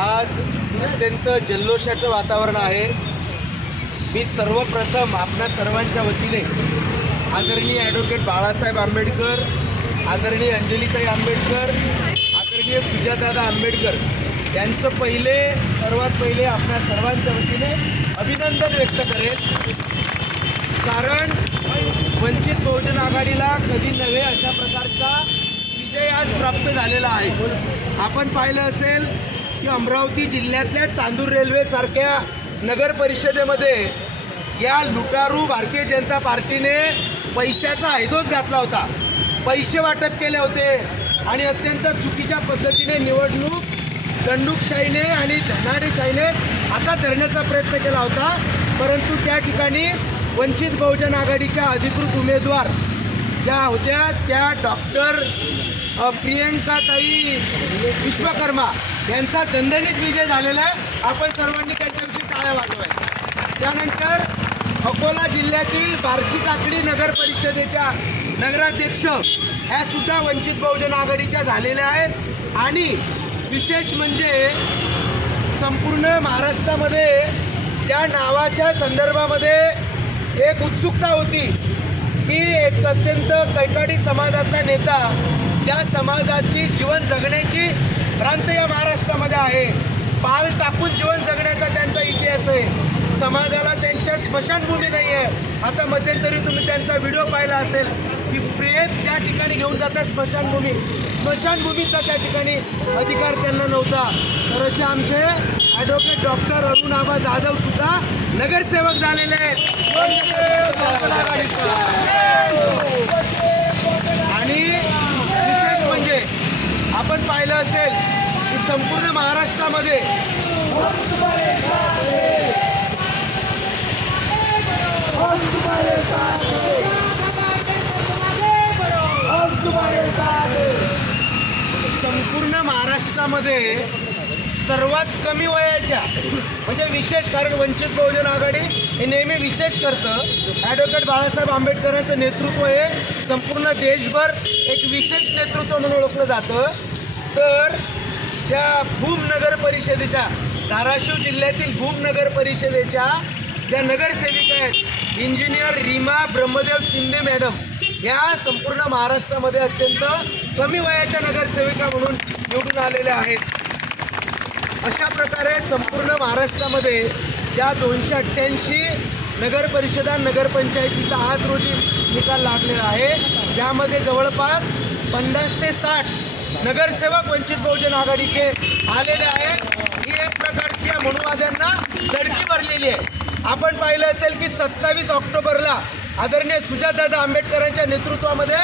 आज अत्यंत जल्लोषाचं वातावरण आहे। मी सर्वप्रथम आपल्या सर्वांच्या वतीने आदरणीय ॲडव्होकेट बाळासाहेब आंबेडकर, आदरणीय अंजलीताई आंबेडकर, आदरणीय सुजातादा आंबेडकर यांचं सर्वात पहिले आपल्या सर्वांच्या वतीने अभिनंदन व्यक्त करेन। कारण वंचित बहुजन आघाडीला कधी नव्हे अशा प्रकारचा विजय आज प्राप्त झालेला आहे। आपण पाहिलं असेल की अमरावती जिल्ह्यातल्या चांदूर रेल्वेसारख्या नगर परिषदेमध्ये या लुटारू भारतीय जनता पार्टीने पैशाचा हैदोस घातला होता, पैसे वाटप केले होते आणि अत्यंत चुकीच्या पद्धतीने निवडणूक दंडुकशाहीने आणि धनादेशाहीने हातात धरण्याचा प्रयत्न केला होता। परंतु त्या ठिकाणी वंचित बहुजन आघाडीच्या अधिकृत उमेदवार ज्या होत्या त्या डॉक्टर प्रियंकाताई विश्वकर्मा यांचा दणदणीत विजय झालेला आहे। आपण सर्वांनी त्यांच्याविषयी टाळ्या वाजवायच्या। त्यानंतर अकोला जिल्ह्यातील बार्शी टाकळी नगर परिषदेच्या नगराध्यक्ष ह्या सुद्धा वंचित बहुजन आघाडीच्या झालेल्या आहेत। आणि विशेष म्हणजे संपूर्ण महाराष्ट्रामध्ये त्या नावाच्या संदर्भामध्ये एक उत्सुकता होती की एक अत्यंत कैकाडी समाजातला नेता, ज्या समाजाची जीवन जगण्याची भ्रांत या महाराष्ट्रामध्ये आहे, पाल टाकून जीवन जगण्याचा त्यांचा इतिहास आहे, समाजाला त्यांच्या स्मशानभूमी नाही आहे। आता मध्यंतरी तुम्ही त्यांचा व्हिडिओ पाहिला असेल की प्रेत त्या ठिकाणी घेऊन जातात स्मशानभूमीचा त्या ठिकाणी अधिकार त्यांना नव्हता। तर असे आमचे ॲडव्होकेट डॉक्टर अरुण आबा जाधव सुद्धा नगरसेवक झालेले आहेत। आणि विशेष म्हणजे आपण पाहिलं असेल की संपूर्ण महाराष्ट्रामध्ये सर्वात कमी वयाच्या म्हणजे विशेष, कारण वंचित बहुजन आघाडी हे नेहमी विशेष करतं, ॲडव्होकेट बाळासाहेब आंबेडकरांचं नेतृत्व हे संपूर्ण देशभर एक विशेष नेतृत्व म्हणून ओळखलं जातं। तर त्या भूम नगर परिषदेच्या, धाराशिव जिल्ह्यातील भूम नगर परिषदेच्या ज्या नगरसेविका आहेत इंजिनियर रीमा ब्रह्मदेव शिंदे मॅडम, या संपूर्ण महाराष्ट्रामध्ये अत्यंत कमी वयाच्या नगरसेविका म्हणून निवडून आलेल्या आहेत। अशा प्रकारे संपूर्ण महाराष्ट्रामध्ये ज्या 288 नगर परिषदा नगरपंचायतीचा आज रोजी निकाल लागलेला आहे, त्यामध्ये जवळपास 50 ते 60 नगरसेवक वंचित बहुजन आघाडीचे आलेले आहेत। ही एक प्रकारची या मनुवाद्यांना धडकी भरलेली आहे। आपण पाहिलं असेल की 27 ऑक्टोबरला आदरणीय सुजातादा आंबेडकरांच्या नेतृत्वामध्ये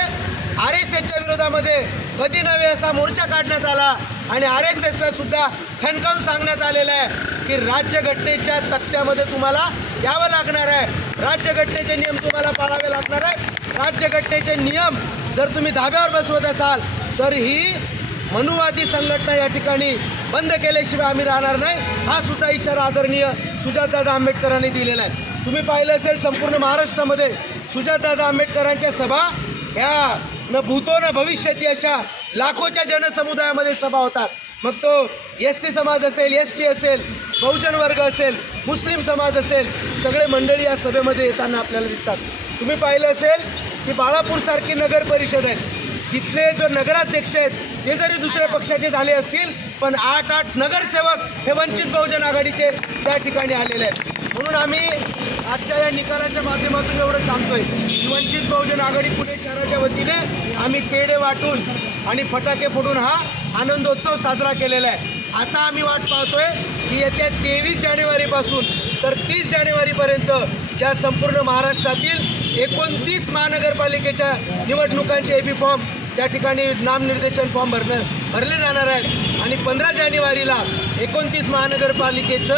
RSSच्या विरोधामध्ये कधी नव्हे असा मोर्चा काढण्यात आला आणि RSSला सुद्धा ठणकावून सांगण्यात आलेलं आहे की राज्यघटनेच्या तक्त्यामध्ये तुम्हाला यावं लागणार आहे, राज्यघटनेचे नियम तुम्हाला पाळावे लागणार आहेत। राज्यघटनेचे नियम जर तुम्ही धाब्यावर बसवत असाल तर ही मनुवादी संघटना या ठिकाणी बंद केल्याशिवाय आम्ही राहणार नाही, हा सुद्धा इशारा आदरणीय सुजातादा आंबेडकरांनी दिलेला आहे। तुम्ही पाहिलं असेल संपूर्ण महाराष्ट्रामध्ये सुजातादा आंबेडकरांच्या सभा ह्या न भूतो न भविष्यती अशा लाखोच्या जनसमुदायामध्ये सभा होतात। मग तो SC समाज असेल, ST असेल, बहुजन वर्ग असेल, मुस्लिम समाज असेल, सगळे मंडळी या सभेमध्ये येताना आपल्याला दिसतात। तुम्ही पाहिलं असेल की बाळापूरसारखी नगर परिषद आहे, तिथले जो नगराध्यक्ष आहेत ते जरी दुसऱ्या पक्षाचे झाले असतील पण 8 नगरसेवक हे वंचित बहुजन आघाडीचे त्या ठिकाणी आलेले आहेत। म्हणून आम्ही आजच्या या निकालाच्या माध्यमातून एवढं सांगतोय की वंचित बहुजन आघाडी पुणे शहराच्या वतीने आम्ही पेढे वाटून आणि फटाके फोडून हा आनंदोत्सव साजरा केलेला आहे। आता आम्ही वाट पाहतोय की येत्या 23 जानेवारीपासून तर 30 जानेवारीपर्यंत ज्या संपूर्ण महाराष्ट्रातील 29 महानगरपालिकेच्या निवडणुकांचे AB फॉर्म त्या ठिकाणी नामनिर्देशन फॉर्म भरले जाणार आहेत आणि 15 जानेवारीला 29 महानगरपालिकेचं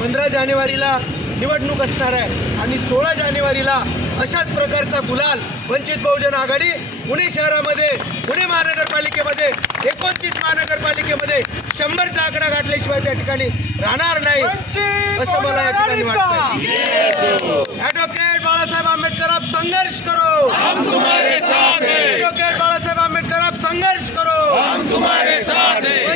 15 जानेवारीला निवडणूक असणार आहे आणि 16 जानेवारीला अशाच प्रकारचा गुलाल वंचित बहुजन आघाडी पुणे शहरामध्ये, पुणे महानगरपालिकेमध्ये, 29 महानगरपालिकेमध्ये 100चा आकडा गाठल्याशिवाय त्या ठिकाणी राहणार नाही असं मला या ठिकाणी वाटतं। ॲडव्होकेट बाळासाहेब आंबेडकर आप संघर्ष करो, हम तुम्हारे साथ हैं। ॲडव्होकेट बाळासाहेब आंबेडकर आप संघर्ष करो, हम तुम्हारे साथ हैं।